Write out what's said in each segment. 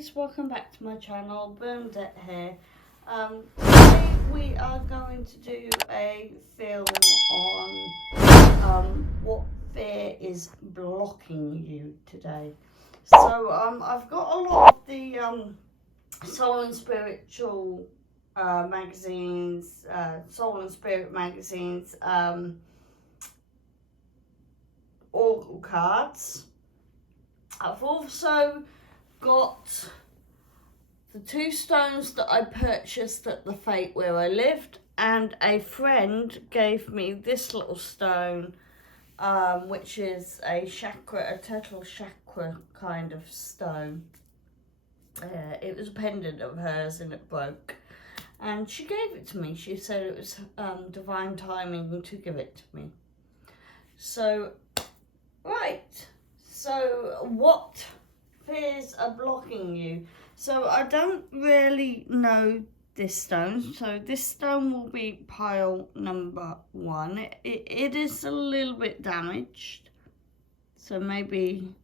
guys, welcome back to my channel, Bernadette here. Today we are going to do a film on what fear is blocking you today. So I've got a lot of the soul and spiritual magazines, soul and spirit magazines, oracle cards. I've also got the 2 stones that I purchased at the fete where I lived, and a friend gave me this little stone, which is a chakra, a total chakra kind of stone. It was a pendant of hers and it broke, and she gave it to me. She said it was divine timing to give it to me. So, right. So, what fears are blocking you? So, I don't really know this stone. So, this stone will be pile number 1. It is a little bit damaged. So, maybe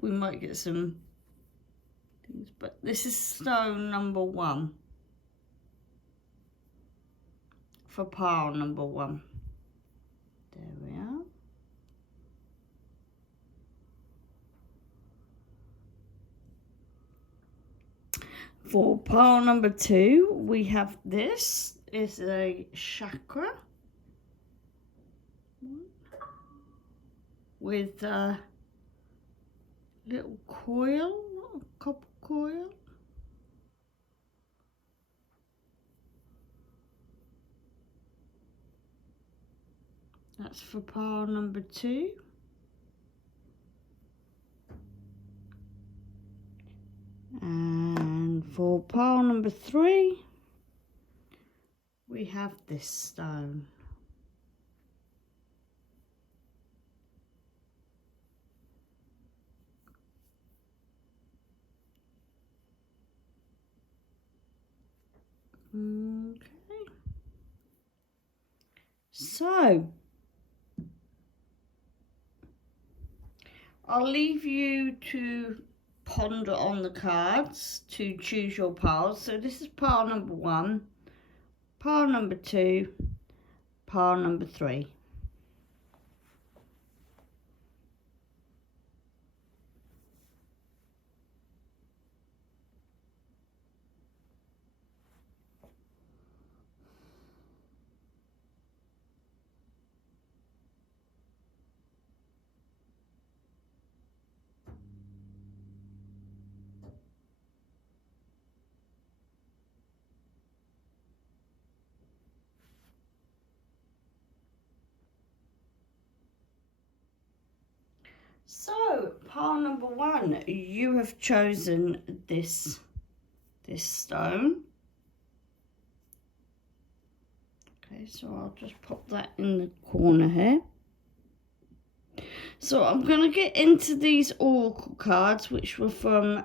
we might get some things. But this is stone number 1. For pile number 1. There we are. For pile number 2, we have this. Is a chakra with a little coil, a copper coil. That's for pile number 2. And for pile number 3, we have this stone. Okay. So, I'll leave you to ponder on the cards to choose your piles. So this is pile number 1, pile number 2, pile number 3. So, pile number 1, you have chosen this stone. Okay, so I'll just pop that in the corner here. So I'm going to get into these oracle cards, which were from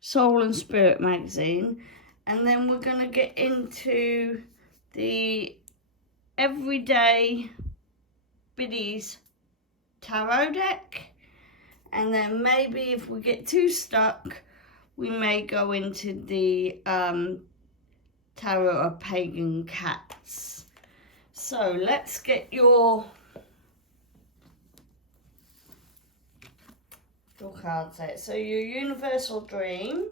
Soul and Spirit magazine. And then we're going to get into the everyday Biddys tarot deck, and then maybe if we get too stuck, we may go into the tarot of pagan cats. So let's get your cards out. So your universal dream,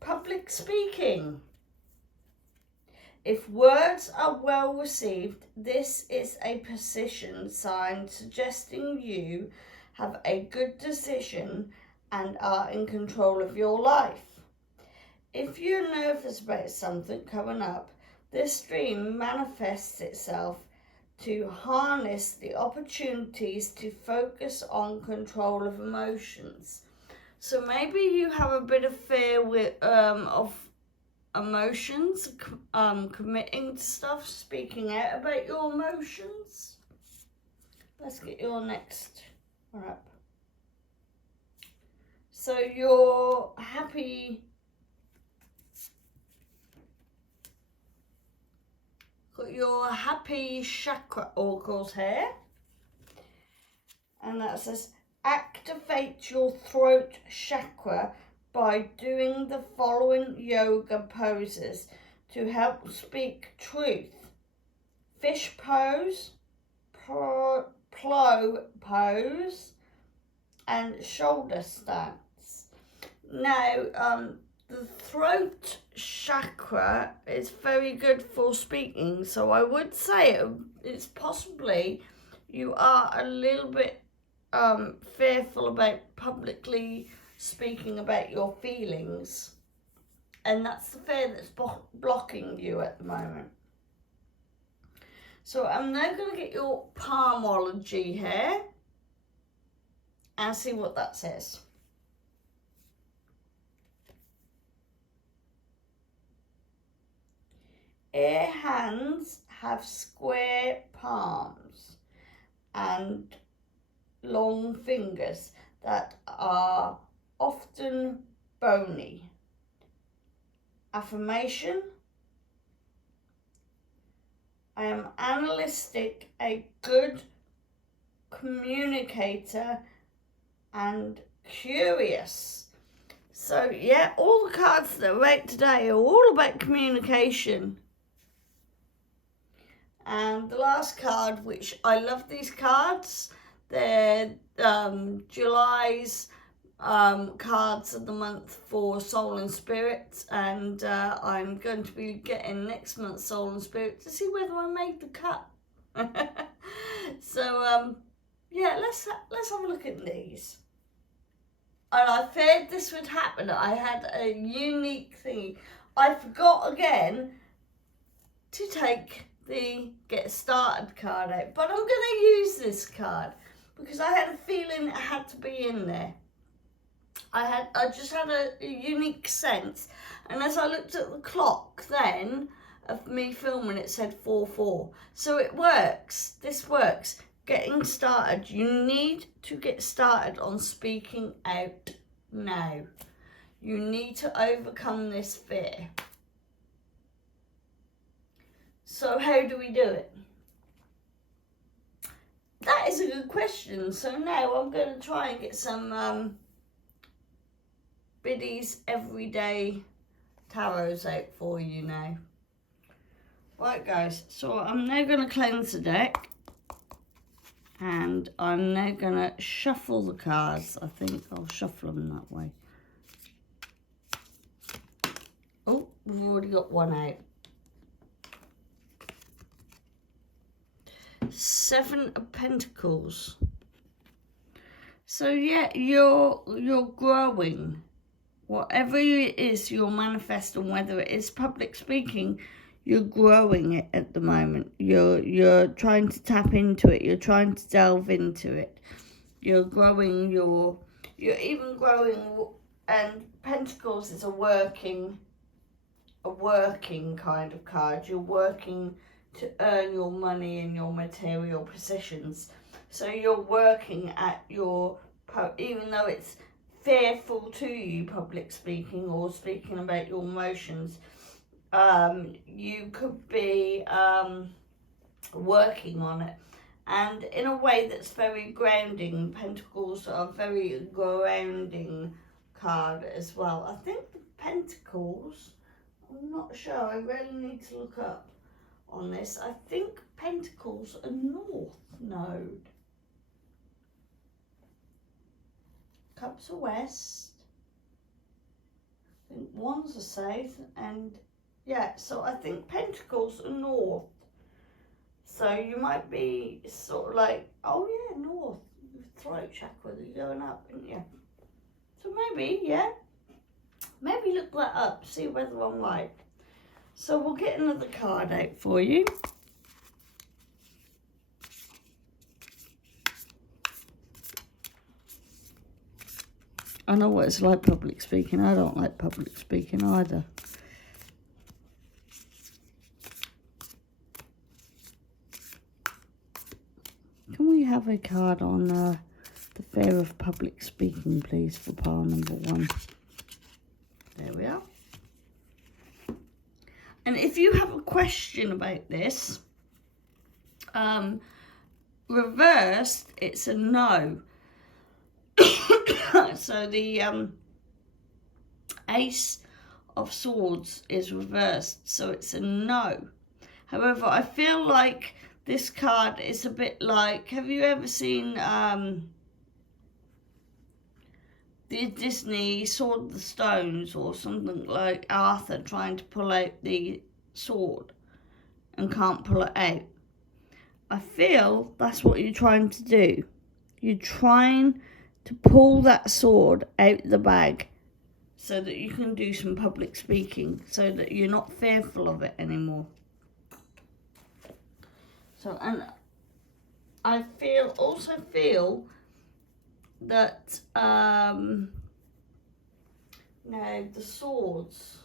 public speaking. If words are well received, this is a position sign suggesting you have a good decision and are in control of your life. If you're nervous about something coming up, this dream manifests itself to harness the opportunities to focus on control of emotions. So maybe you have a bit of fear of emotions, committing to stuff, speaking out about your emotions. Let's get your next one up. So you're happy. Got your happy chakra oracles here. And that says, activate your throat chakra by doing the following yoga poses to help speak truth. Fish pose, plow pose, and shoulder stance. Now, the throat chakra is very good for speaking, so I would say it's possibly you are a little bit fearful about publicly speaking about your feelings, and that's the fear that's blocking you at the moment. So I'm now going to get your palmology here and see what that says. Air hands have square palms and long fingers that are often bony. Affirmation: I am analytic, a good communicator, and curious. So yeah, all the cards that are out today are all about communication. And the last card, which I love these cards, they're July's cards of the month for Soul and Spirit, and I'm going to be getting next month's Soul and Spirit to see whether I made the cut. So yeah, let's have a look at these. And I feared this would happen. I had a unique thing. I forgot again to take the Get Started card out, but I'm going to use this card because I had a feeling it had to be in there. I just had a unique sense, and as I looked at the clock then of me filming, it said 4:04. So it works. This works. Getting started. You need to get started on speaking out now. You need to overcome this fear. So how do we do it? That is a good question. So now I'm going to try and get some Biddys everyday tarots out for you now. Right guys, so I'm now going to cleanse the deck. And I'm now going to shuffle the cards. I think I'll shuffle them that way. Oh, we've already got one out. 7 of Pentacles. So yeah, you're growing. Whatever it is you're manifesting, whether it is public speaking, you're growing it at the moment. You're trying to tap into it. You're trying to delve into it. You're growing you're even growing, and Pentacles is a working kind of card. You're working to earn your money and your material possessions. So you're working at your, even though it's fearful to you, public speaking or speaking about your emotions, you could be working on it, and in a way that's very grounding. Pentacles are a very grounding card as well. I think the Pentacles, I'm not sure, I really need to look up on this. I think Pentacles are North Node. Cups are West. I think one's a South, and yeah, so I think Pentacles are North. So you might be sort of like, oh yeah, North, throat chakra, you're going up, aren't you? So maybe, yeah, maybe look that up, see whether I'm right. So we'll get another card out for you. I know what it's like public speaking. I don't like public speaking either. Can we have a card on the fear of public speaking, please, for pile number 1? There we are. And if you have a question about this, reversed, it's a no. So the Ace of Swords is reversed, so it's a no. However, I feel like this card is a bit like, have you ever seen the Disney Sword of the Stones, or something like Arthur trying to pull out the sword and can't pull it out? I feel that's what you're trying to do. You're trying to pull that sword out the bag so that you can do some public speaking, so that you're not fearful of it anymore. So, and I also feel that now the swords,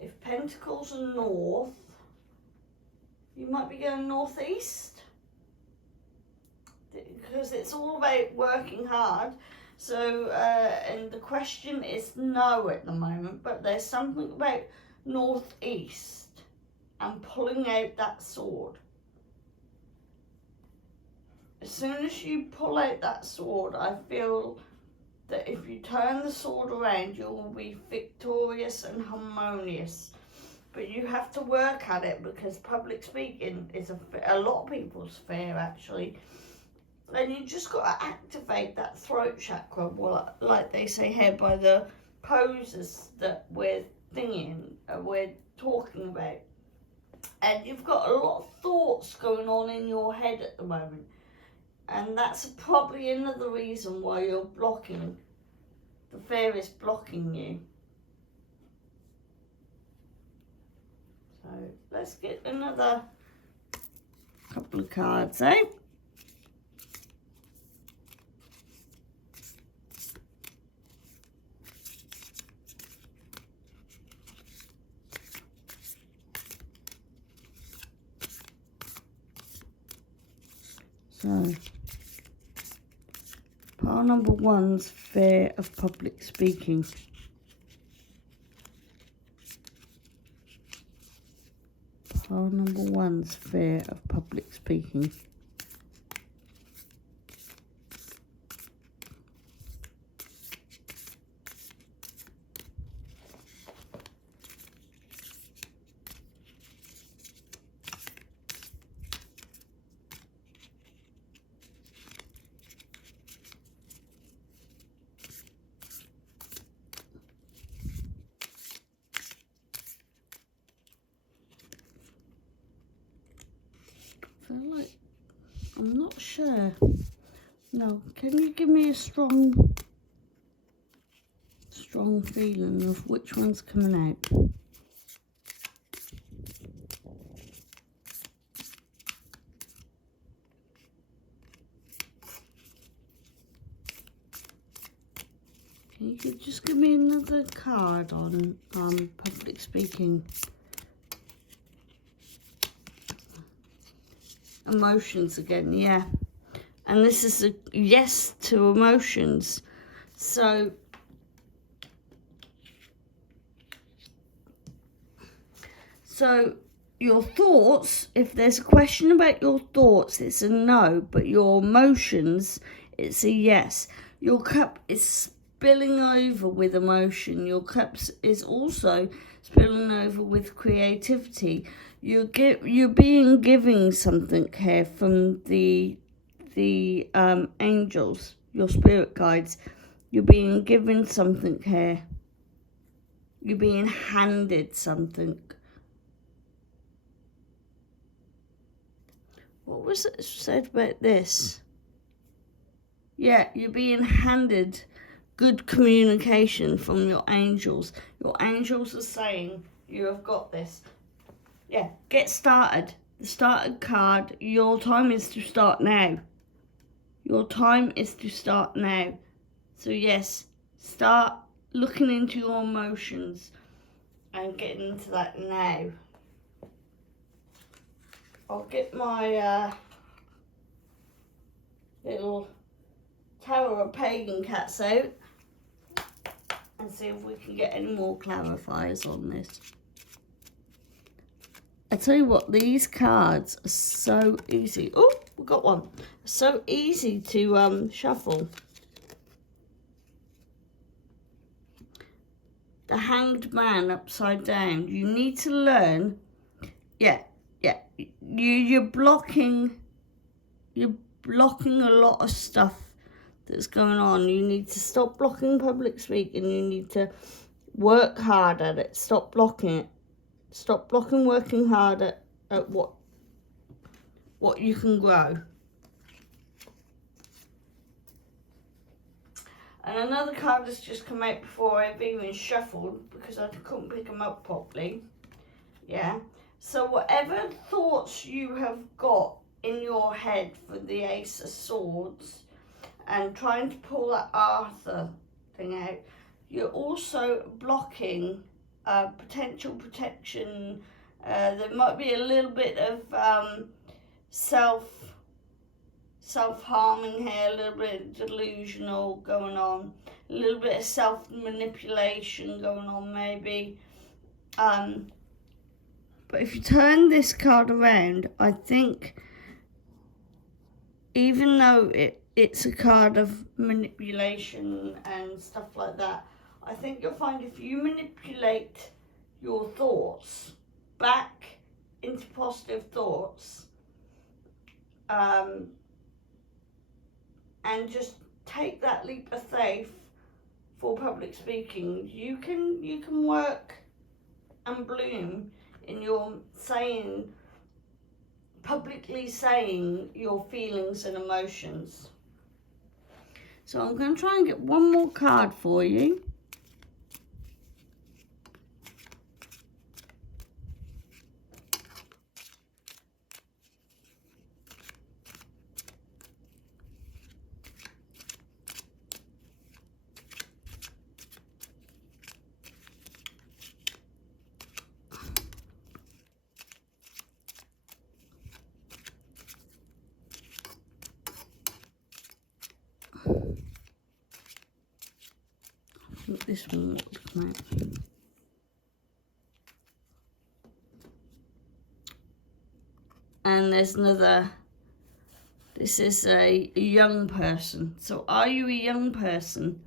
if Pentacles are north, you might be going northeast, because it's all about working hard. So and the question is no at the moment, but there's something about northeast and pulling out that sword. As soon as you pull out that sword, I feel that if you turn the sword around, you will be victorious and harmonious. But you have to work at it, because public speaking is a lot of people's fear, actually. And you just got to activate that throat chakra, well, like they say here, by the poses that we're talking about. And you've got a lot of thoughts going on in your head at the moment. And that's probably another reason why you're blocking. The fear is blocking you. So let's get another couple of cards out. So, pile number one's fear of public speaking. Pile number one's fear of public speaking. I'm not sure. No, can you give me a strong feeling of which one's coming out? You could just give me another card on public speaking. Emotions again, yeah. And this is a yes to emotions. So your thoughts, if there's a question about your thoughts, it's a no, but your emotions, it's a yes. Your cup is spilling over with emotion. Your cup is also spilling over with creativity. You're being given something here from the angels, your spirit guides. You're being given something here. You're being handed something. What was it said about this? Yeah, you're being handed good communication from your angels. Your angels are saying, you have got this. Yeah, get started. The started card, your time is to start now. Your time is to start now. So yes, start looking into your emotions and getting into that now. I'll get my little Tower of Pagan cats out and see if we can get any more clarifiers on this. I tell you what, these cards are so easy. Oh, we got one. So easy to shuffle. the Hanged Man upside down. You need to learn, you're blocking a lot of stuff that's going on. You need to stop blocking public speaking. You need to work hard at it. Stop blocking it. Stop blocking working hard at what you can grow. And another card has just come out before I've even shuffled because I couldn't pick them up properly. Yeah. So whatever thoughts you have got in your head for the Ace of Swords and trying to pull that Arthur thing out, you're also blocking potential protection. There might be a little bit of self-harming here, a little bit delusional going on, a little bit of self-manipulation going on maybe. But if you turn this card around, I think even though it's a card of manipulation and stuff like that, I think you'll find if you manipulate your thoughts back into positive thoughts, and just take that leap of faith for public speaking, you can work and bloom in your publicly saying your feelings and emotions. So I'm going to try and get one more card for you. I think this one would come out. And there's another, this is a young person. So are you a young person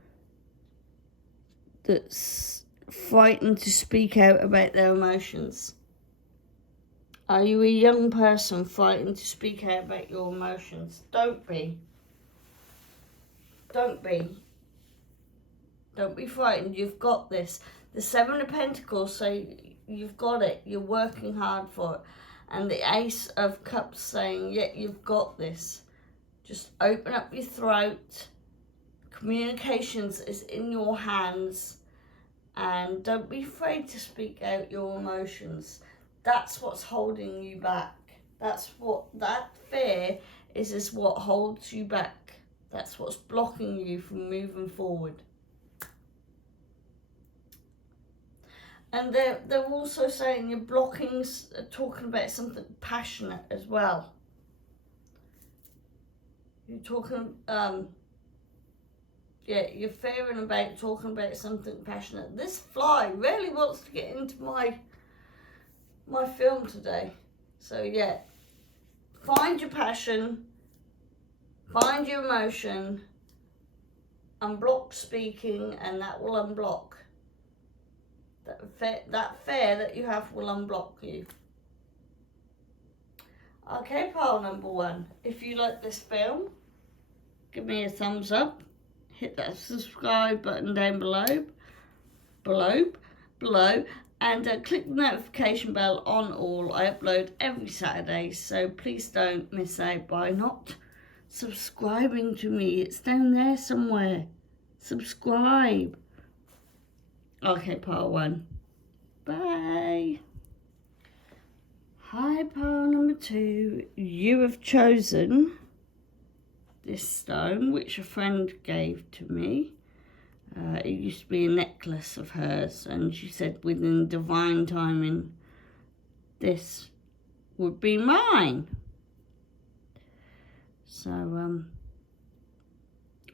that's frightened to speak out about their emotions? Are you a young person frightened to speak out about your emotions? Don't be. Don't be. Don't be frightened. You've got this. The Seven of Pentacles say you've got it. You're working hard for it. And the Ace of Cups saying, yeah, you've got this. Just open up your throat. Communications is in your hands. And don't be afraid to speak out your emotions. That's what's holding you back. That's what, that fear is what holds you back. That's what's blocking you from moving forward. And they're also saying you're blocking talking about something passionate as well. You're talking, you're fearing about talking about something passionate. This fly really wants to get into my film today. So yeah, find your passion, find your emotion, unblock speaking, and that will unblock. That fear that you have will unblock you. Okay, pile number one. If you like this film, give me a thumbs up. Hit that subscribe button down below, and click the notification bell on all. I upload every Saturday, so please don't miss out by not subscribing to me. It's down there somewhere. Subscribe. Okay, part one. Bye. Hi, pile number two. You have chosen this stone, which a friend gave to me. It used to be a necklace of hers, and she said within divine timing, this would be mine. So,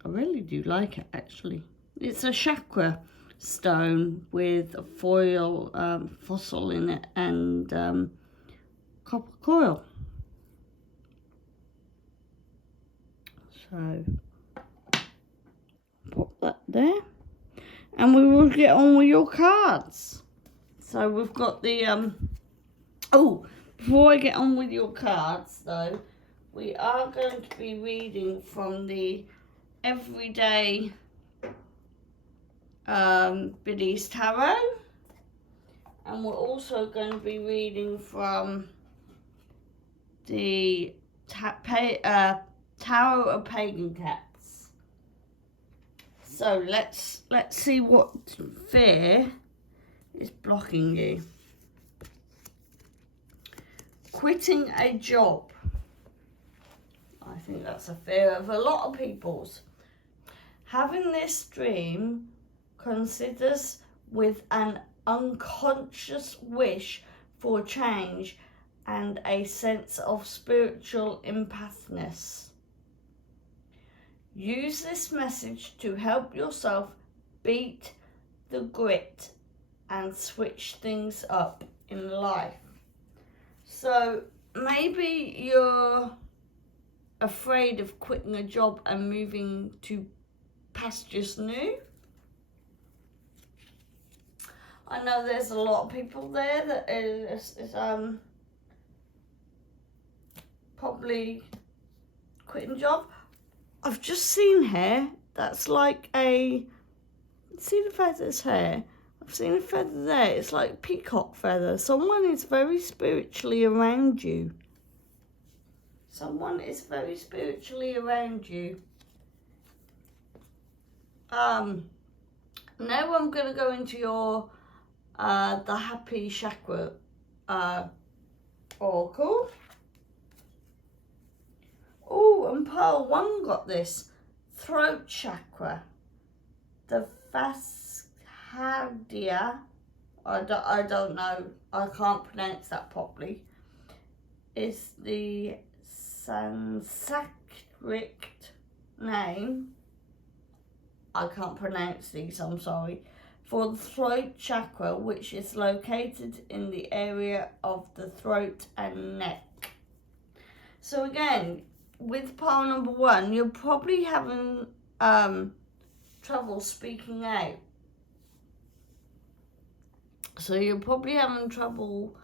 I really do like it, actually. It's a chakra stone with a foil fossil in it and copper coil. So pop that there, and we will get on with your cards. So we've got the, oh, before I get on with your cards though, we are going to be reading from the Everyday Biddys Tarot, and we're also going to be reading from the Tarot of Pagan Cats. So let's see what fear is blocking you. Quitting a job. I think that's a fear of a lot of people's. Having this dream considers with an unconscious wish for change and a sense of spiritual empathness. Use this message to help yourself beat the grit and switch things up in life. So maybe you're afraid of quitting a job and moving to pastures new. I know there's a lot of people there that is probably quitting job. I've just seen hair that's like a, see the feathers here? I've seen a feather there, it's like peacock feather. Someone is very spiritually around you. Someone is very spiritually around you. Now I'm going to go into your the Happy Chakra oracle. Oh, and Pearl 1 got this. Throat chakra. The fascia, I don't know, I can't pronounce that properly, is the Sanskrit name, I can't pronounce these, I'm sorry, for the throat chakra, which is located in the area of the throat and neck. So again, with pile number 1, you're probably having trouble speaking out. So you're probably having trouble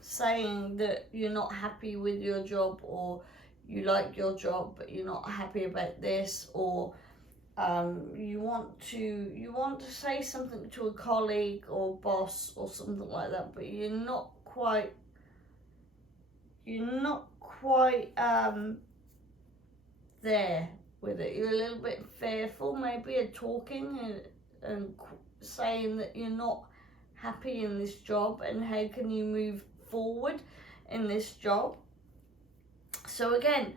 saying that you're not happy with your job, or you like your job but you're not happy about this, or you want to say something to a colleague or boss or something like that, but you're not quite there with it. You're a little bit fearful, maybe, of talking and saying that you're not happy in this job and how can you move forward in this job. So again,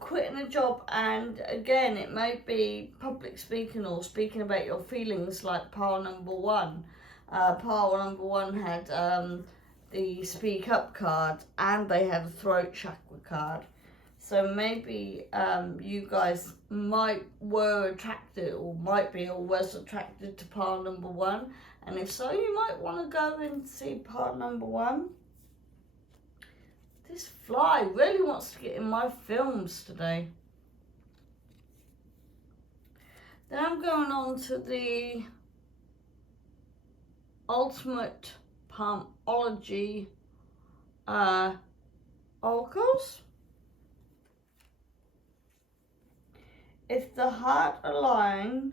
quitting a job, and again it might be public speaking or speaking about your feelings, like pile number 1. Pile number 1 had the speak up card, and they had a throat chakra card. So maybe you guys were attracted, or might be, or was attracted to pile number 1, and if so, you might want to go and see pile number 1. This fly really wants to get in my films today. Then I'm going on to the ultimate palmology oracles. If the heart line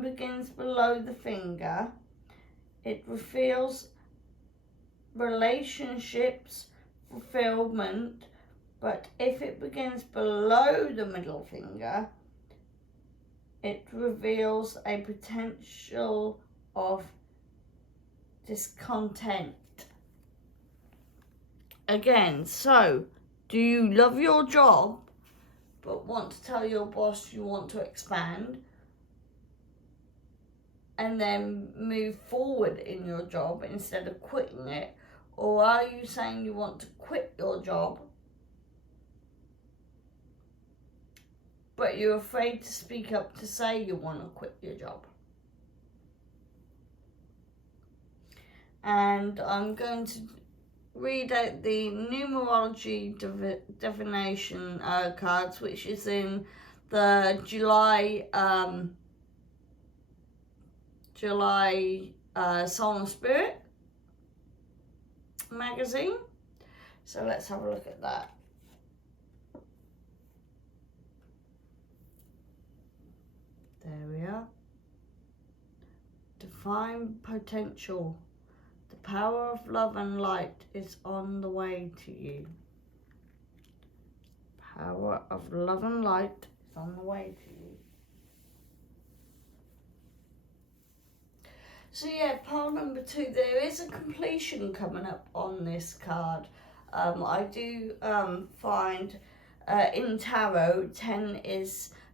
begins below the finger, it reveals relationships fulfillment, but if it begins below the middle finger, it reveals a potential of discontent. Again, so do you love your job but want to tell your boss you want to expand and then move forward in your job instead of quitting it? Or are you saying you want to quit your job but you're afraid to speak up to say you want to quit your job? And I'm going to read out the numerology divination cards, which is in the July Soul and Spirit magazine. So let's have a look at that. There we are. Divine potential. The power of love and light is on the way to you. Power of love and light is on the way to you. So yeah, pile number 2, there is a completion coming up on this card. I do find in tarot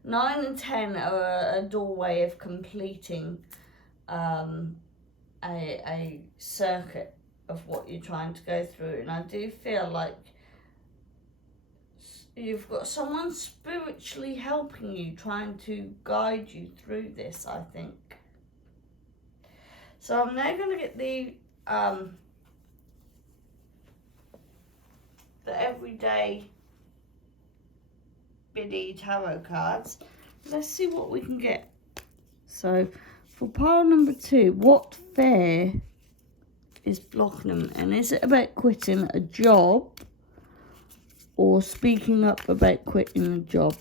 9 and 10 are a doorway of completing a circuit of what you're trying to go through, and I do feel like you've got someone spiritually helping you, trying to guide you through this, I think. So I'm now going to get the everyday Biddy tarot cards. Let's see what we can get. So for pile number 2, what fear is blocking them? And is it about quitting a job or speaking up about quitting a job?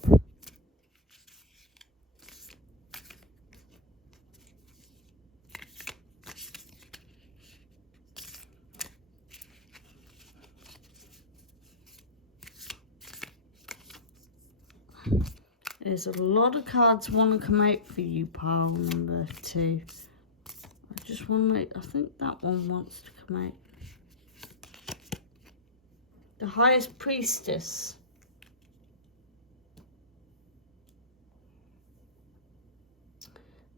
There's a lot of cards want to come out for you, pile number 2. I just want to make, I think that one wants to come out. The highest priestess.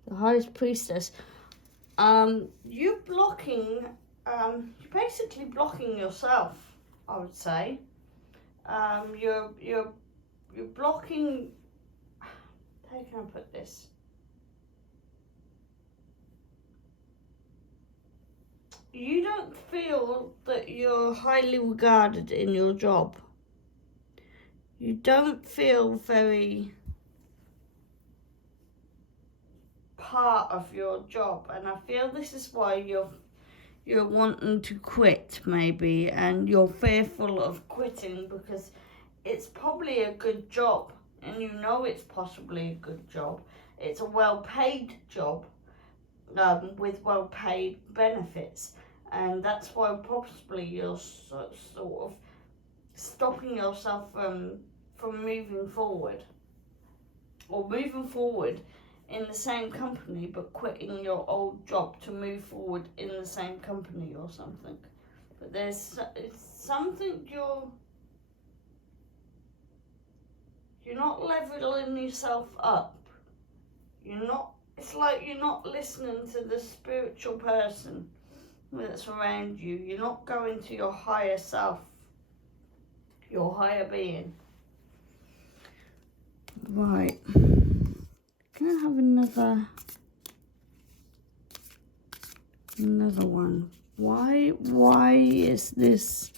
The highest priestess. You're blocking, you're basically blocking yourself, I would say. You're blocking, how can I put this? You don't feel that you're highly regarded in your job. You don't feel very part of your job, and I feel this is why you're wanting to quit, maybe, and you're fearful of quitting because it's probably a good job, and you know it's possibly a good job. It's a well-paid job with well-paid benefits, and that's why possibly you're sort of stopping yourself from moving forward, or moving forward in the same company but quitting your old job to move forward in the same company or something. But it's something you're not leveling yourself up. It's like you're not listening to the spiritual person that's around you. You're not going to your higher self, your higher being. Right. Can I have another one? Why is this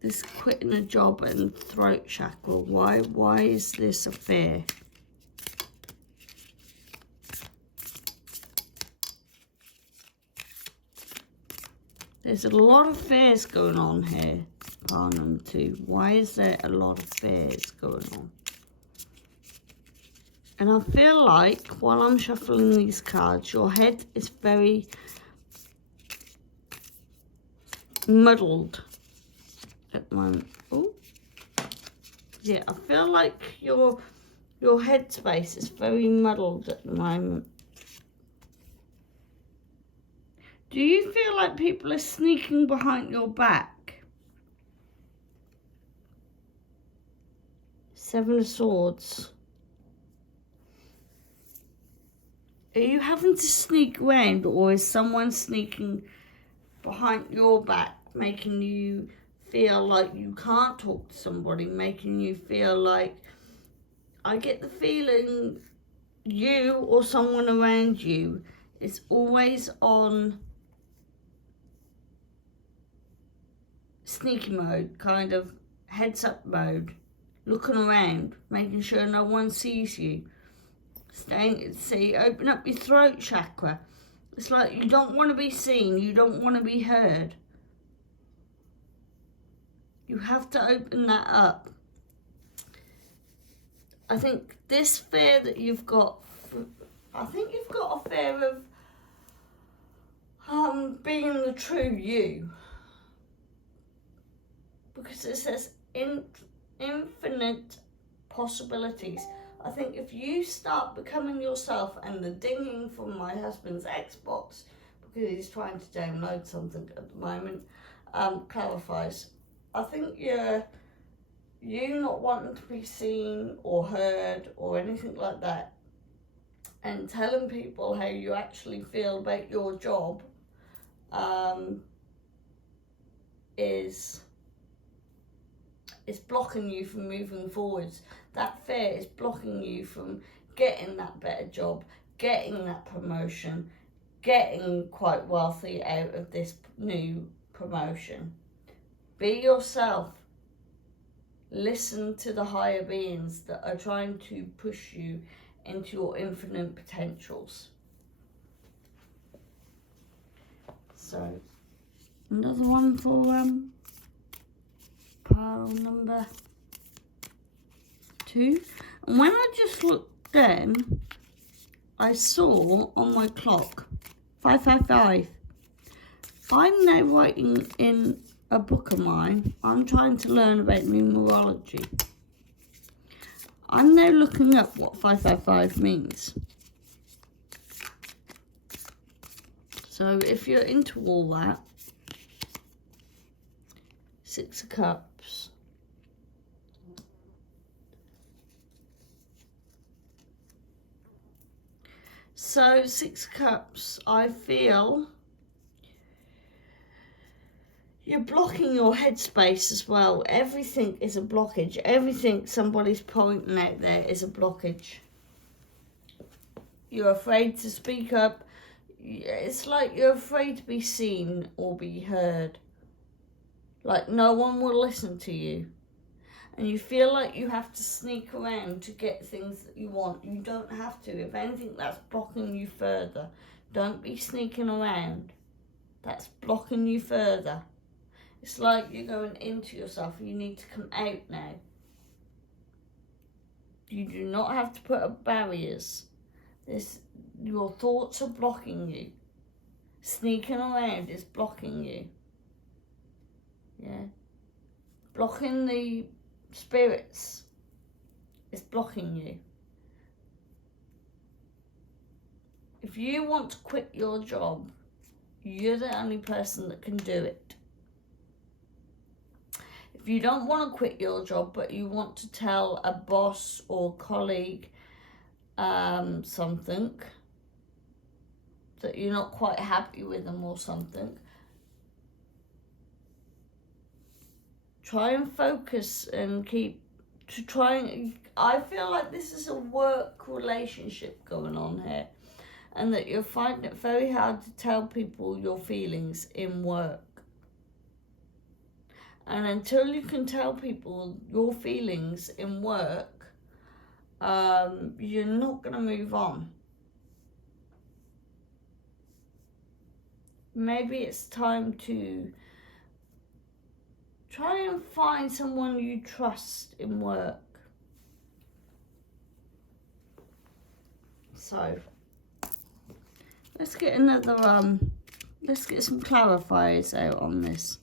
this quitting a job and throat chakra? Why is this a fear? There's a lot of fears going on here, pile number 2. Why is there a lot of fears going on? And I feel like, while I'm shuffling these cards, your head is very muddled at the moment. Oh, yeah, I feel like your headspace is very muddled at the moment. Do you feel like people are sneaking behind your back? 7 of Swords. Are you having to sneak around, or is someone sneaking behind your back, making you feel like you can't talk to somebody, making you feel like, I get the feeling you or someone around you is always on sneaky mode, kind of heads up mode, looking around, making sure no one sees you. Open up your throat chakra. It's like you don't want to be seen, you don't want to be heard. You have to open that up. I think this fear that you've got, I think you've got a fear of being the true you. Because it says infinite possibilities. I think if you start becoming yourself, and the dinging from my husband's Xbox, because he's trying to download something at the moment, clarifies. I think you not wanting to be seen or heard or anything like that, and telling people how you actually feel about your job, is blocking you from moving forwards. That fear is blocking you from getting that better job, getting that promotion, getting quite wealthy out of this new promotion. Be yourself. Listen to the higher beings that are trying to push you into your infinite potentials. So, another one for pile number 2. And when I just looked then, I saw on my clock 555. I'm now writing in a book of mine. I'm trying to learn about numerology. I'm now looking up what 555 means. So if you're into all that, 6 of Cups. So 6 of Cups, I feel you're blocking your headspace as well. Everything is a blockage. Everything somebody's pointing out there is a blockage. You're afraid to speak up. It's like you're afraid to be seen or be heard. Like no one will listen to you. And you feel like you have to sneak around to get things that you want. You don't have to. If anything, that's blocking you further. Don't be sneaking around. That's blocking you further. It's like you're going into yourself. You need to come out now. You do not have to put up barriers. Your thoughts are blocking you. Sneaking around is blocking you. Yeah. Blocking the spirits is blocking you. If you want to quit your job, you're the only person that can do it. If you don't want to quit your job, but you want to tell a boss or colleague something, that you're not quite happy with them or something, try and focus and I feel like this is a work relationship going on here, and that you're finding it very hard to tell people your feelings in work. And until you can tell people your feelings in work, you're not going to move on. Maybe it's time to try and find someone you trust in work. So, let's get let's get some clarifiers out on this.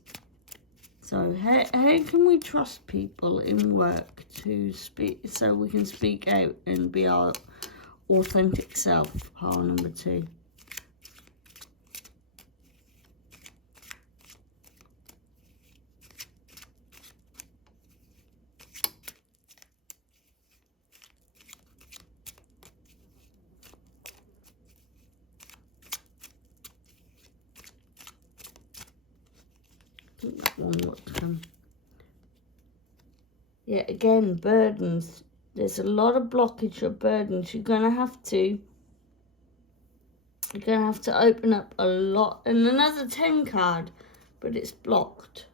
So, how can we trust people in work to speak, so we can speak out and be our authentic self? Pile number 2. I think that one ought to come. Yeah, again, burdens. There's a lot of blockage of burdens. You're gonna have to open up a lot. And another 10 card, but it's blocked.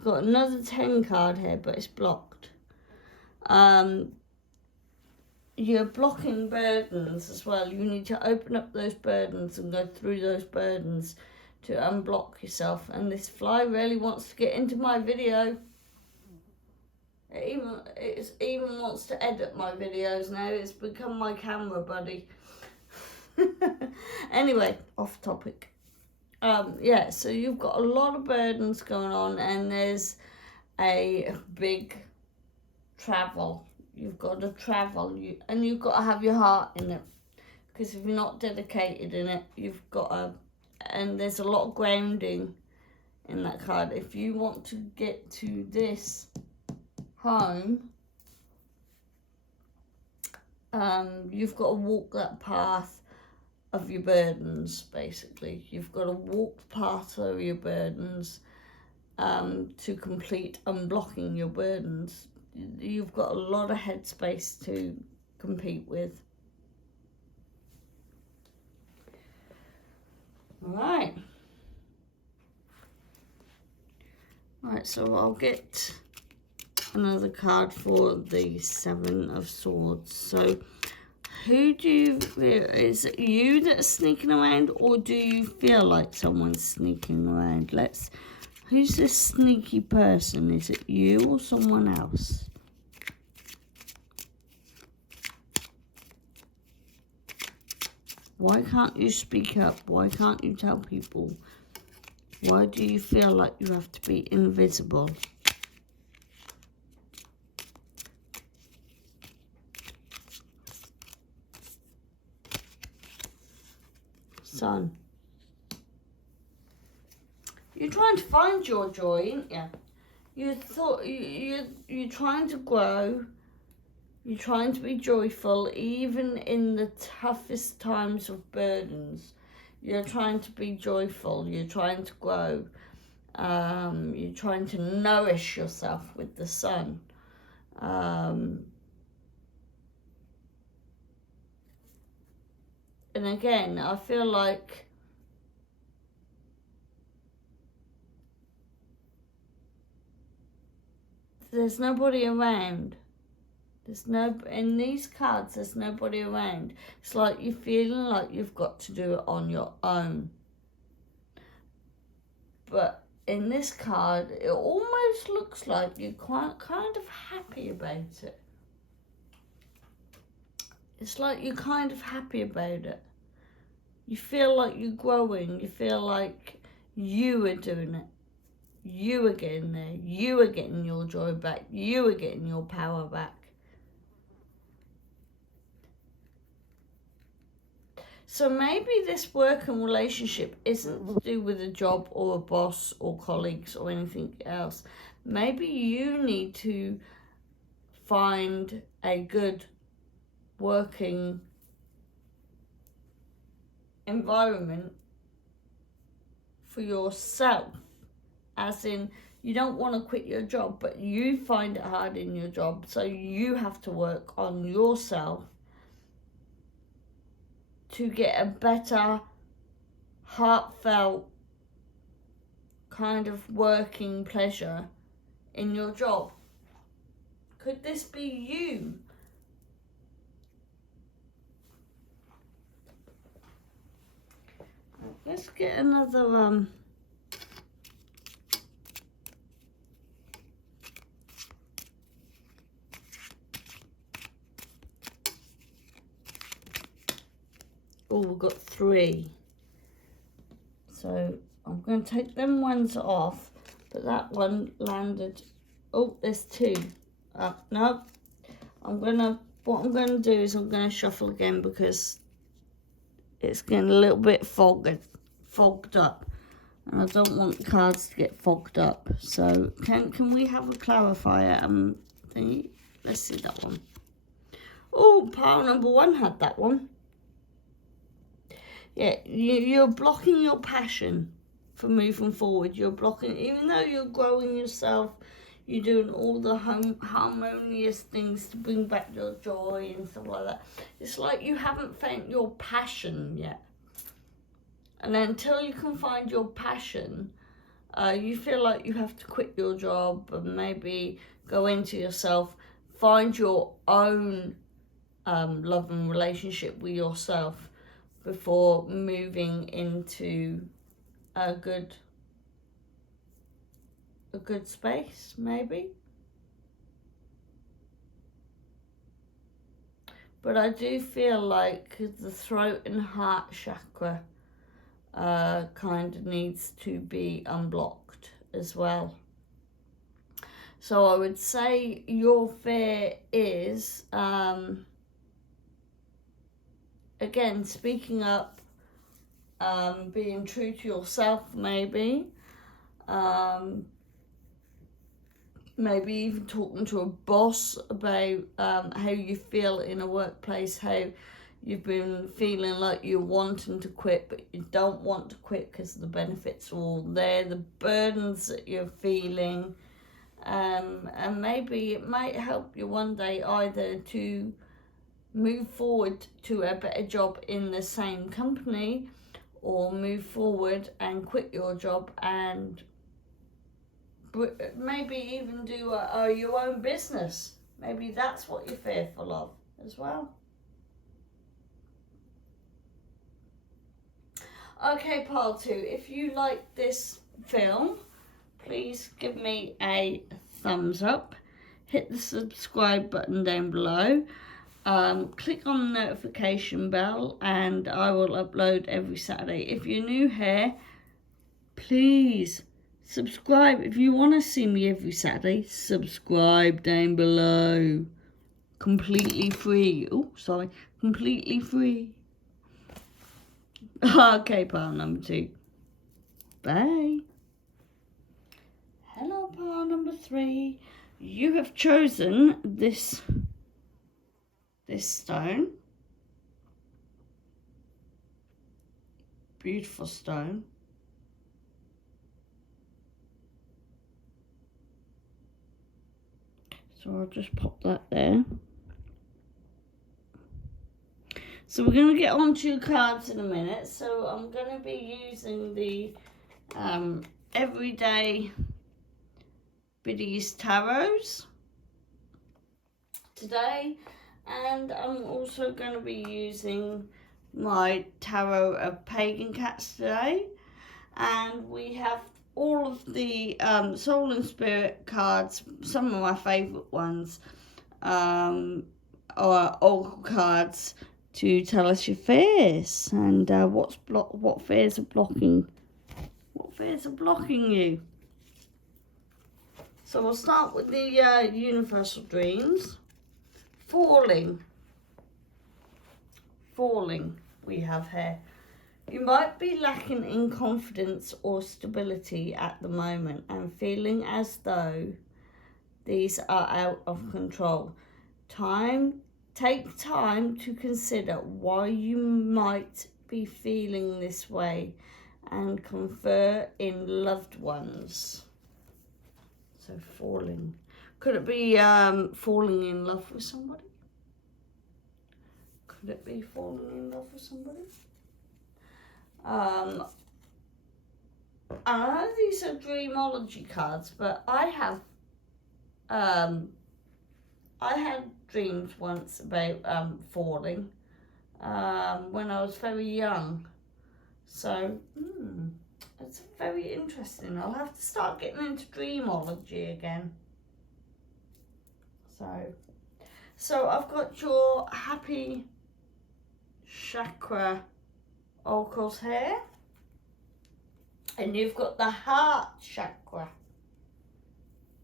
You've got another 10 card here, but it's blocked. You're blocking burdens as well. You need to open up those burdens and go through those burdens to unblock yourself. And this fly really wants to get into my video. It even wants to edit my videos now. It's become my camera buddy. Anyway, off topic. Yeah, so you've got a lot of burdens going on, and there's a big travel. You've got to travel, and you've got to have your heart in it, because if you're not dedicated in it, you've got to, and there's a lot of grounding in that card. If you want to get to this home, you've got to walk that path of your burdens, basically. You've got to walk the path of your burdens to complete unblocking your burdens. You've got a lot of headspace to compete with. Right, so I'll get another card for the Seven of Swords. So who do you feel, is it you that's sneaking around, or do you feel like someone's sneaking around? Who's this sneaky person? Is it you or someone else? Why can't you speak up? Why can't you tell people? Why do you feel like you have to be invisible? Sun. You're trying to find your joy, aren't you? You're trying to grow. You're trying to be joyful, even in the toughest times of burdens. You're trying to be joyful. You're trying to grow. You're trying to nourish yourself with the sun. And again, I feel like there's nobody around. In these cards, there's nobody around. It's like you're feeling like you've got to do it on your own. But in this card, it almost looks like you're kind of happy about it. It's like you're kind of happy about it. You feel like you're growing. You feel like you are doing it. You are getting there. You are getting your joy back. You are getting your power back. So maybe this work and relationship isn't to do with a job or a boss or colleagues or anything else. Maybe you need to find a good working environment for yourself. As in, you don't want to quit your job, but you find it hard in your job, so you have to work on yourself to get a better, heartfelt kind of working pleasure in your job. Could this be you? Let's get another oh, we've got 3. So I'm going to take them ones off, but that one landed. Oh, there's 2. No. What I'm going to do is I'm going to shuffle again, because it's getting a little bit fogged up. And I don't want the cards to get fogged up. So can we have a clarifier thingy? Let's see that one. Oh, pile number 1 had that one. Yeah, you're blocking your passion for moving forward. You're blocking, even though you're growing yourself, you're doing all the harmonious things to bring back your joy and stuff like that. It's like you haven't found your passion yet. And until you can find your passion, you feel like you have to quit your job and maybe go into yourself, find your own love and relationship with yourself before moving into a good space, maybe. But I do feel like the throat and heart chakra kind of needs to be unblocked as well. So I would say your fear is, again, speaking up, being true to yourself, maybe. Maybe even talking to a boss about how you feel in a workplace, how you've been feeling like you're wanting to quit, but you don't want to quit because the benefits are all there, the burdens that you're feeling. And maybe it might help you one day either to move forward to a better job in the same company, or move forward and quit your job and maybe even do your own business. Maybe that's what you're fearful of as well. Okay, pile 2, if you like this film, please give me a thumbs up, hit the subscribe button down below, click on the notification bell, and I will upload every Saturday. If you're new here, please subscribe. If you want to see me every Saturday, subscribe down below. Completely free. Oh, sorry. Completely free. Okay, pile number 2. Bye. Hello, pile number 3. You have chosen this stone. Beautiful stone. So I'll just pop that there. So we're going to get on to your cards in a minute. So I'm going to be using the everyday Biddys tarots today. And I'm also going to be using my tarot of pagan cats today. And we have all of the soul and spirit cards, some of my favourite ones, or oracle cards to tell us your fears and what fears are blocking you. So we'll start with the universal dreams. Falling we have here. You might be lacking in confidence or stability at the moment and feeling as though these are out of control. Take time to consider why you might be feeling this way and confer in loved ones. So falling. Could it be falling in love with somebody? Could it be falling in love with somebody? I know these are dreamology cards, but I had dreams once about falling when I was very young. So it's very interesting. I'll have to start getting into dreamology again. So I've got your happy chakra oracles here, and you've got the heart chakra,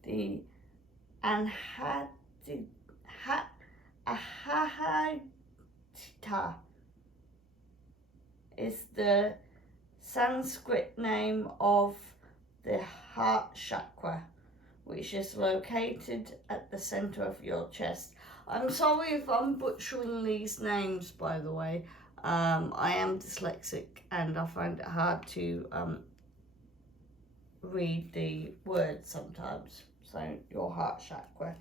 the Anahata is the Sanskrit name of the heart chakra, which is located at the center of your chest. I'm sorry if I'm butchering these names, by the way. I am dyslexic and I find it hard to read the words sometimes. So your heart chakra.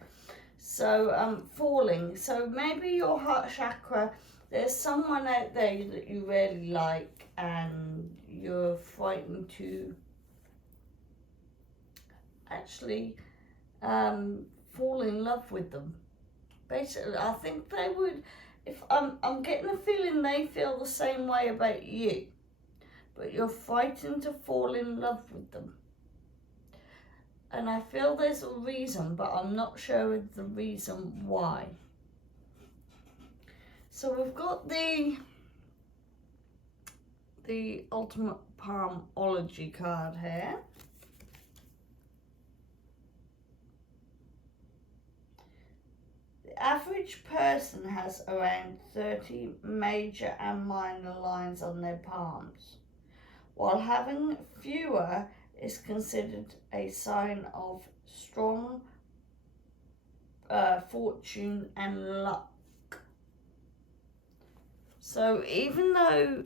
So falling. So maybe your heart chakra, there's someone out there that you really like and you're frightened to actually fall in love with them. Basically, I think they would, if I'm getting a feeling they feel the same way about you, but you're fighting to fall in love with them. And I feel there's a reason, but I'm not sure the reason why. So we've got the ultimate palmology card here. The average person has around 30 major and minor lines on their palms, while having fewer is considered a sign of strong fortune and luck. So even though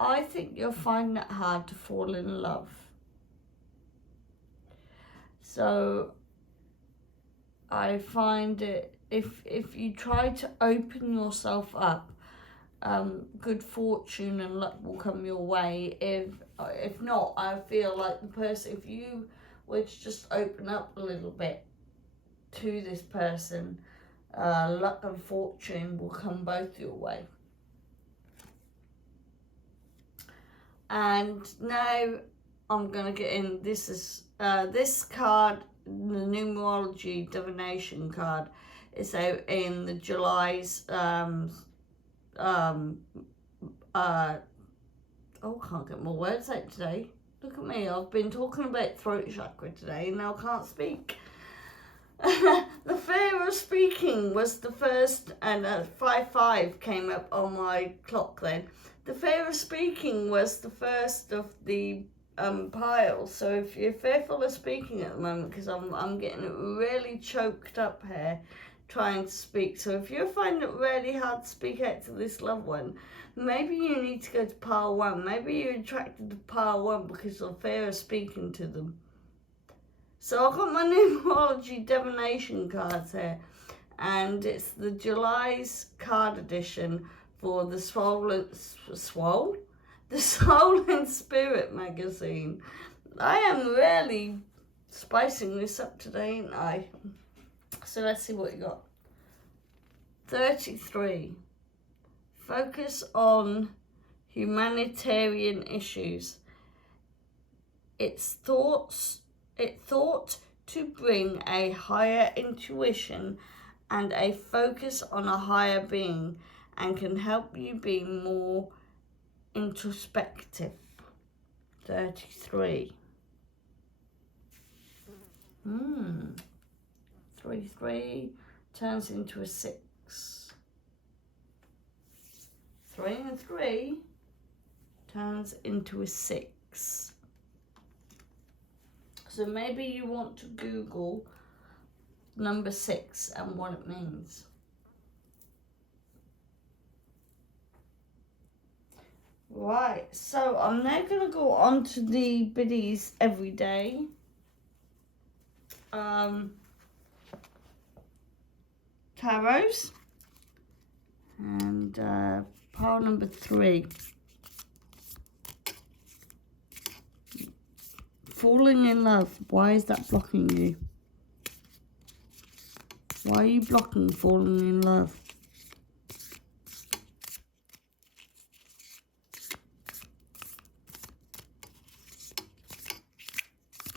I think you'll find it hard to fall in love, so I find it, if you try to open yourself up, good fortune and luck will come your way. If not, I feel like the person, if you were to just open up a little bit to this person, luck and fortune will come both your way. And now I'm going to get in, this is this card, the numerology divination card, is out in the July's oh, can't get my words out today. Look at me, I've been talking about throat chakra today and now I can't speak. The fear of speaking was the first, and 5-5 came up on my clock then. The fear of speaking was the first of the pile. So if you're fearful of speaking at the moment, because I'm getting really choked up here trying to speak. So if you're finding it really hard to speak out to this loved one, maybe you need to go to pile 1. Maybe you're attracted to pile 1 because of fear of speaking to them. So I've got my numerology divination cards here, and it's the July's card edition for the Soul and Spirit magazine. I am really spicing this up today, ain't I? So let's see what you got. 33. Focus on humanitarian issues. It thought to bring a higher intuition and a focus on a higher being, and can help you be more introspective. 33. 3 turns into a 6. 3 and 3 turns into a 6. So maybe you want to Google number 6 and what it means. Right, so I'm now going to go on to the Biddys everyday. Tarots. And pile number 3. Falling in love. Why is that blocking you? Why are you blocking falling in love?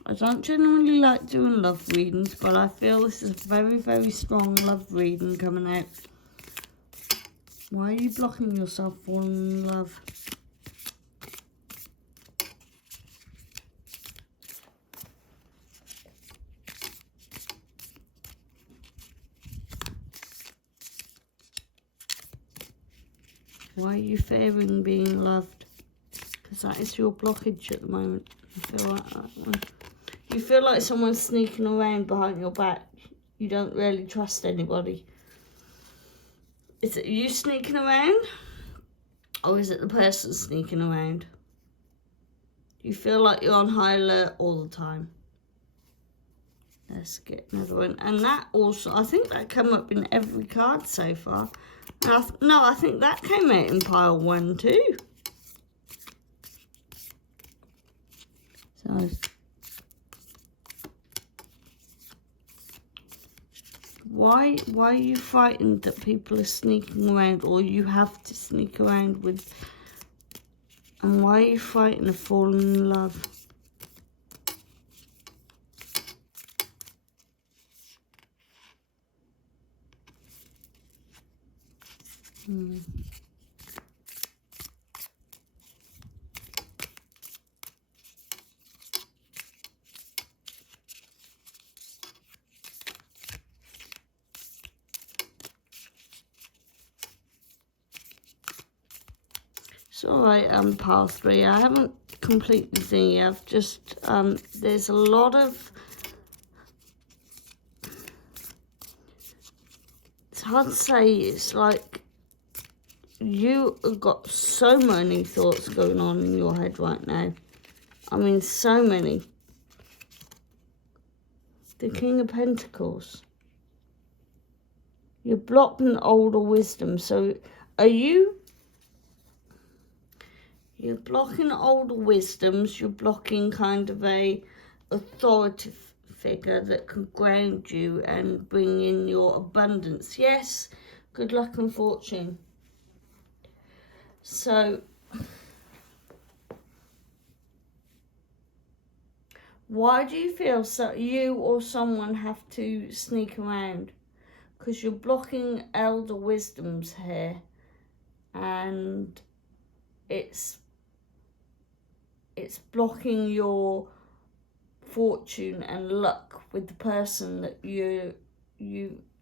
I don't genuinely like doing love readings, but I feel this is a very, very strong love reading coming out. Why are you blocking yourself falling in love? Why are you fearing being loved? Because that is your blockage at the moment. You feel like that one. You feel like someone's sneaking around behind your back. You don't really trust anybody. Is it you sneaking around? Or is it the person sneaking around? You feel like you're on high alert all the time. Let's get another one. And that also, I think that came up in every card so far. And I think that came out in pile 1 too. So, why are you frightened that people are sneaking around, or you have to sneak around with? And why are you frightened of falling in love? It's alright, pile 3. I haven't completely seen it. I've just, there's a lot of, it's hard to say, it's like you have got so many thoughts going on in your head right now. I mean, so many. The King of Pentacles. You're blocking older wisdom. So are you? You're blocking older wisdoms. You're blocking kind of a authoritative figure that can ground you and bring in your abundance. Yes, good luck and fortune. So why do you feel so you or someone have to sneak around? Because you're blocking elder wisdoms here, and it's blocking your fortune and luck with the person that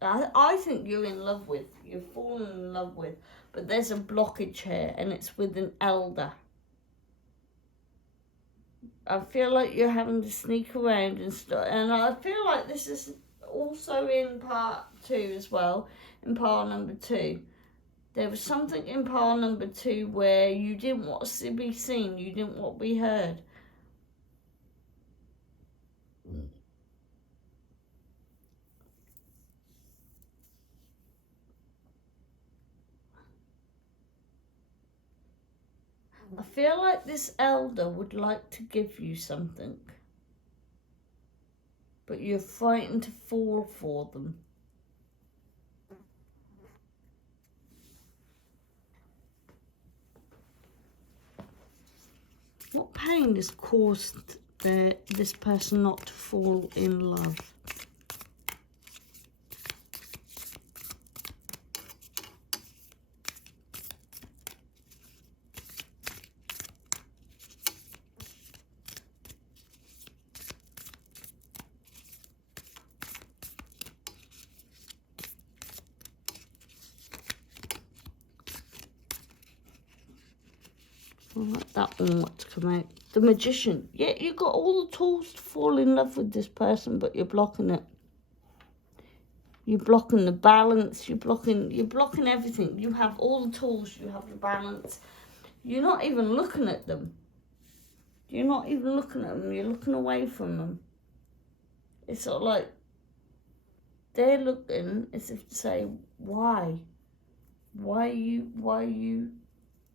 I think you're in love with, you've fallen in love with, but there's a blockage here, and it's with an elder. I feel like you're having to sneak around and stuff, and I feel like this is also in part 2 as well, in pile number 2. There was something in pile number 2 where you didn't want to be seen, you didn't want to be heard. I feel like this elder would like to give you something, but you're frightened to fall for them. What pain has caused this person not to fall in love? I like that one to come out. The Magician. Yeah, you've got all the tools to fall in love with this person, but you're blocking it. You're blocking the balance. You're blocking everything. You have all the tools. You have the balance. You're not even looking at them. You're not even looking at them. You're looking away from them. It's sort of like they're looking as if to say, why? Why are you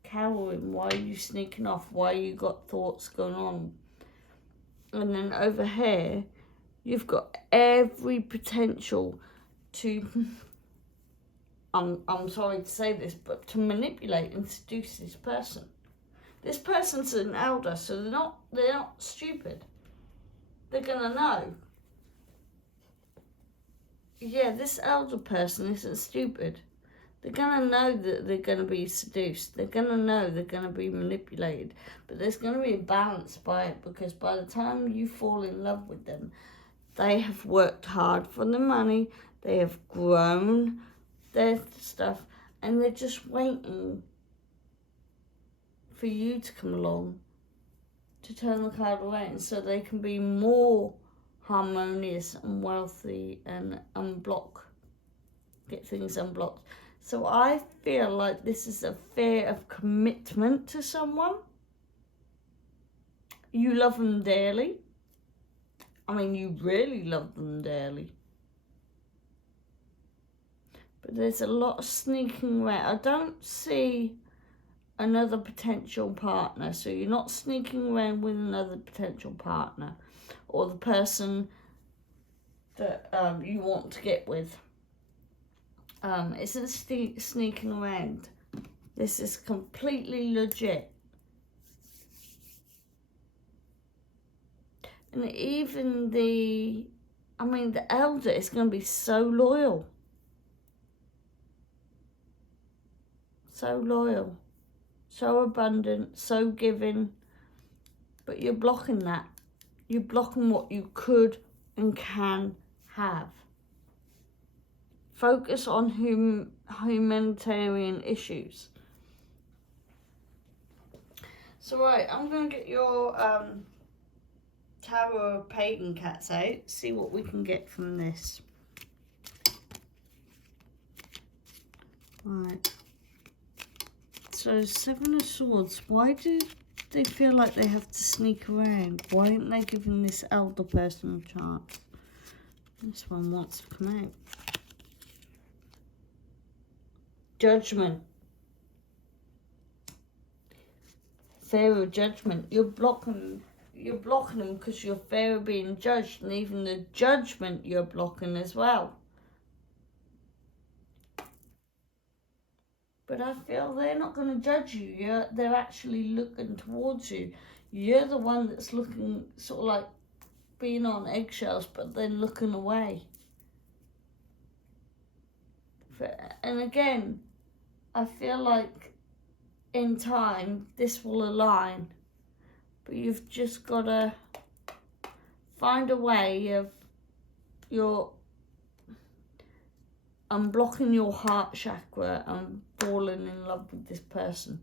cowering? Why are you sneaking off? Why you got thoughts going on? And then over here, you've got every potential to, I'm sorry to say this, but to manipulate and seduce this person. This person's an elder, so they're not stupid. They're gonna know. Yeah, this elder person isn't stupid. They're going to know that they're going to be seduced. They're going to know they're going to be manipulated. But there's going to be a balance by it, because by the time you fall in love with them, they have worked hard for the money. They have grown their stuff. And they're just waiting for you to come along to turn the card around so they can be more harmonious and wealthy and get things unblocked. So I feel like this is a fear of commitment to someone. You love them dearly. I mean, you really love them dearly. But there's a lot of sneaking around. I don't see another potential partner. So you're not sneaking around with another potential partner or the person that you want to get with. Isn't sneaking around. This is completely legit. And even the elder is going to be so loyal. So loyal. So abundant. So giving. But you're blocking that. You're blocking what you could and can have. Focus on humanitarian issues. So right, I'm going to get your Tower of Pagan Cats out. See what we can get from this. Right. So 7 of Swords. Why do they feel like they have to sneak around? Why aren't they giving this elder person a chance? This one wants to come out. Judgment. Fear of judgment. You're blocking them because you're fear of being judged, and even the judgment you're blocking as well. But I feel they're not going to judge you. They're actually looking towards you. You're the one that's looking, sort of like being on eggshells, but then looking away. And again, I feel like in time this will align, but you've just got to find a way of unblocking your heart chakra and falling in love with this person.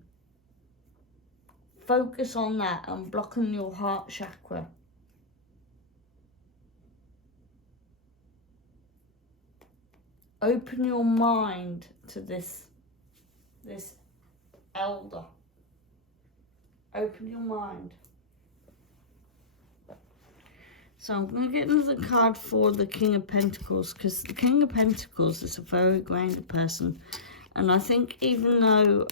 Focus on that, unblocking your heart chakra. Open your mind to this elder. Open your mind. So I'm going to get another card for the King of Pentacles, because the King of Pentacles is a very grounded person. And I think even though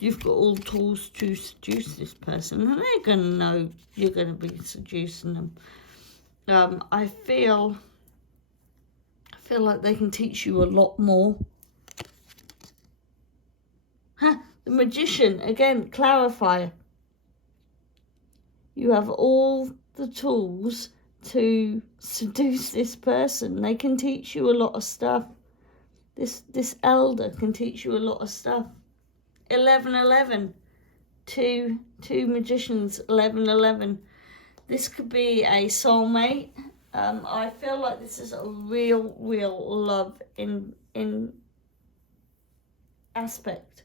you've got all the tools to seduce this person, and they're going to know you're going to be seducing them, I feel like they can teach you a lot more. The Magician, again, clarifier. You have all the tools to seduce this person. They can teach you a lot of stuff. This elder can teach you a lot of stuff. 11-11. Two magicians, 11-11. This could be a soulmate. I feel like this is a real love in aspect.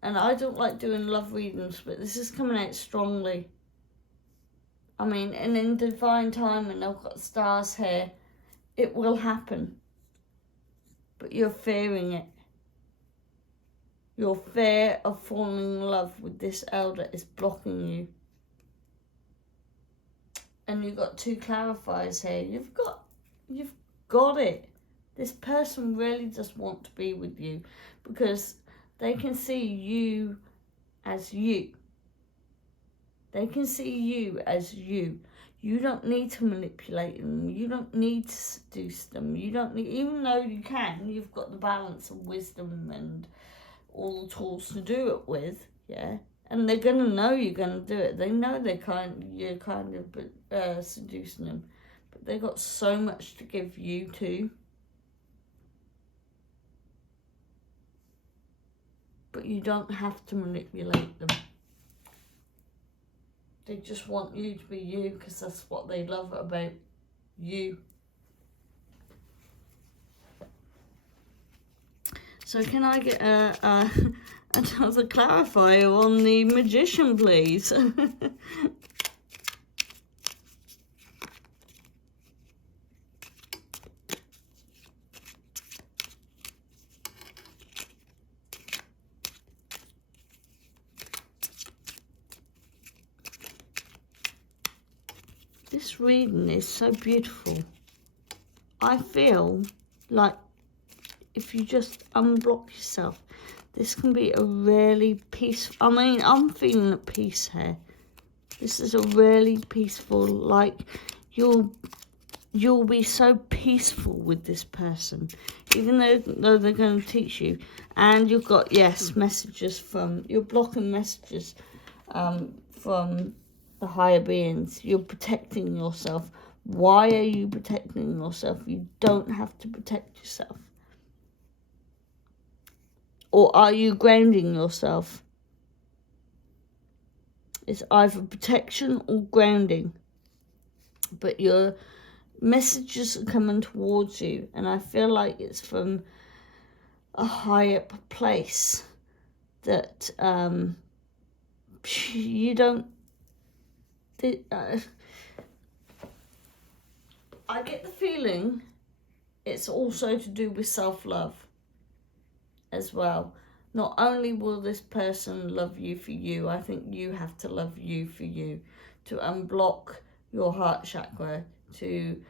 And I don't like doing love readings, but this is coming out strongly. I mean, and in divine timing, I've got stars here. It will happen. But you're fearing it. Your fear of falling in love with this elder is blocking you. And you've got 2 clarifiers here. You've got it. This person really does want to be with you because they can see you as you. They can see you as you. You don't need to manipulate them. You don't need to seduce them. You don't need, even though you can, you've got the balance of wisdom and all the tools to do it with, yeah. And they're gonna know you're gonna do it. They know you're kind of seducing them, but they've got so much to give you too. But you don't have to manipulate them. They just want you to be you because that's what they love about you. So can I get another clarifier on the Magician, please? this reading is so beautiful. I feel like if you just unblock yourself, this can be a really peaceful, I mean, I'm feeling at peace here. This is a really peaceful, like, you'll be so peaceful with this person, even though they're going to teach you. And you've got, yes, messages from, you're blocking messages from the higher beings. You're protecting yourself. Why are you protecting yourself? You don't have to protect yourself. Or are you grounding yourself? It's either protection or grounding. But your messages are coming towards you. And I feel like it's from a higher place that you don't... I get the feeling it's also to do with self-love as well. Not only will this person love you for you, I think you have to love you for you. To unblock your heart chakra, to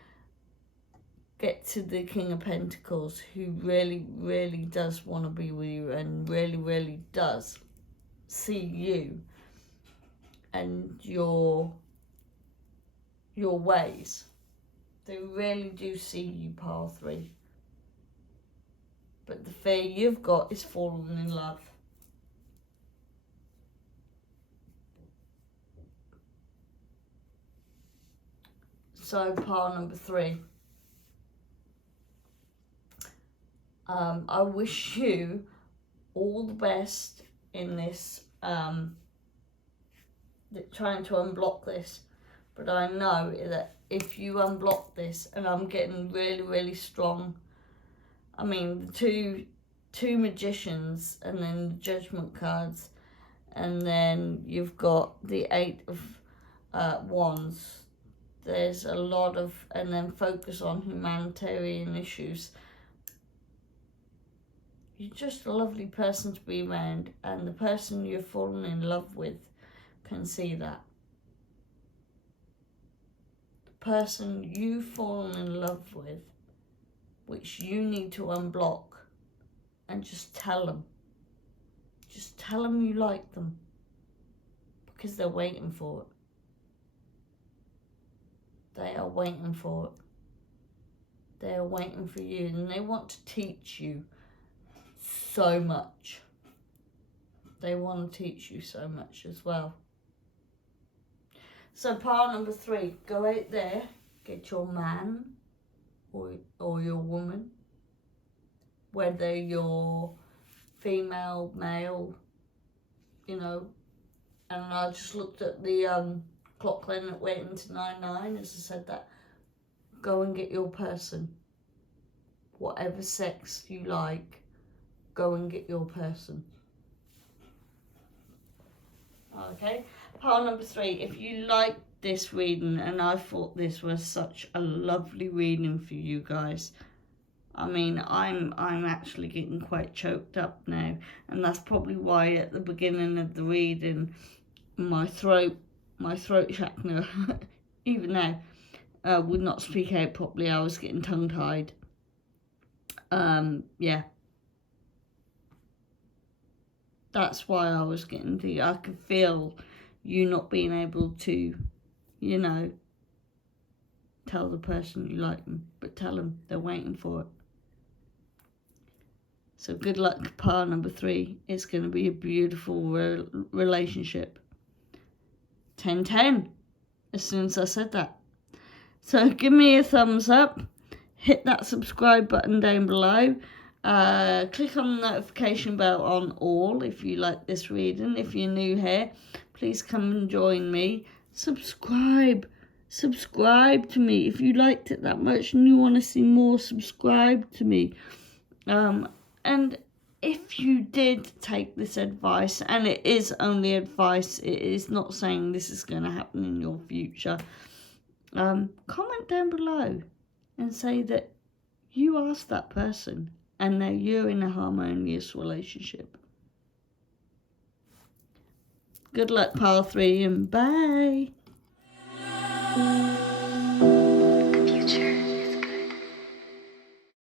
get to the King of Pentacles, who really, really does want to be with you and really, really does see you and your ways. They really do see you, pile 3. But the fear you've got is falling in love. So, pile number 3. I wish you all the best in this, trying to unblock this. But I know that if you unblock this, and I'm getting really, really strong, I mean, the two magicians, and then the judgment cards, and then you've got the 8 of wands. There's a lot of, and then focus on humanitarian issues. You're just a lovely person to be around, and the person you're falling in love with can see that. The person you've fallen in love with, which you need to unblock, and just tell them. Just tell them you like them, because they're waiting for it. They are waiting for it. They are waiting for you, and they want to teach you so much. They want to teach you so much as well. So pile number 3, go out there, get your man or your woman, whether you're female, male, you know. And I just looked at the clock then that went into 9/9, as I said that. Go and get your person. Whatever sex you like, go and get your person. Okay, pile number 3. If you like this reading, and I thought this was such a lovely reading for you guys. I mean, I'm actually getting quite choked up now, and that's probably why at the beginning of the reading, my throat chakra, even now, would not speak out properly. I was getting tongue-tied. Yeah. That's why I was getting I could feel you not being able to, you know, tell the person you like them, but tell them they're waiting for it. So good luck, pile number 3. It's going to be a beautiful relationship. 10/10, as soon as I said that. So give me a thumbs up. Hit that subscribe button down below. Click on the notification bell on all if you like this reading. If you're new here, please come and join me. Subscribe to me. If you liked it that much and you want to see more, subscribe to me. And if you did take this advice, and it is only advice, it is not saying this is going to happen in your future, comment down below and say that you asked that person and that you're in a harmonious relationship. Good luck, pile 3, and bye.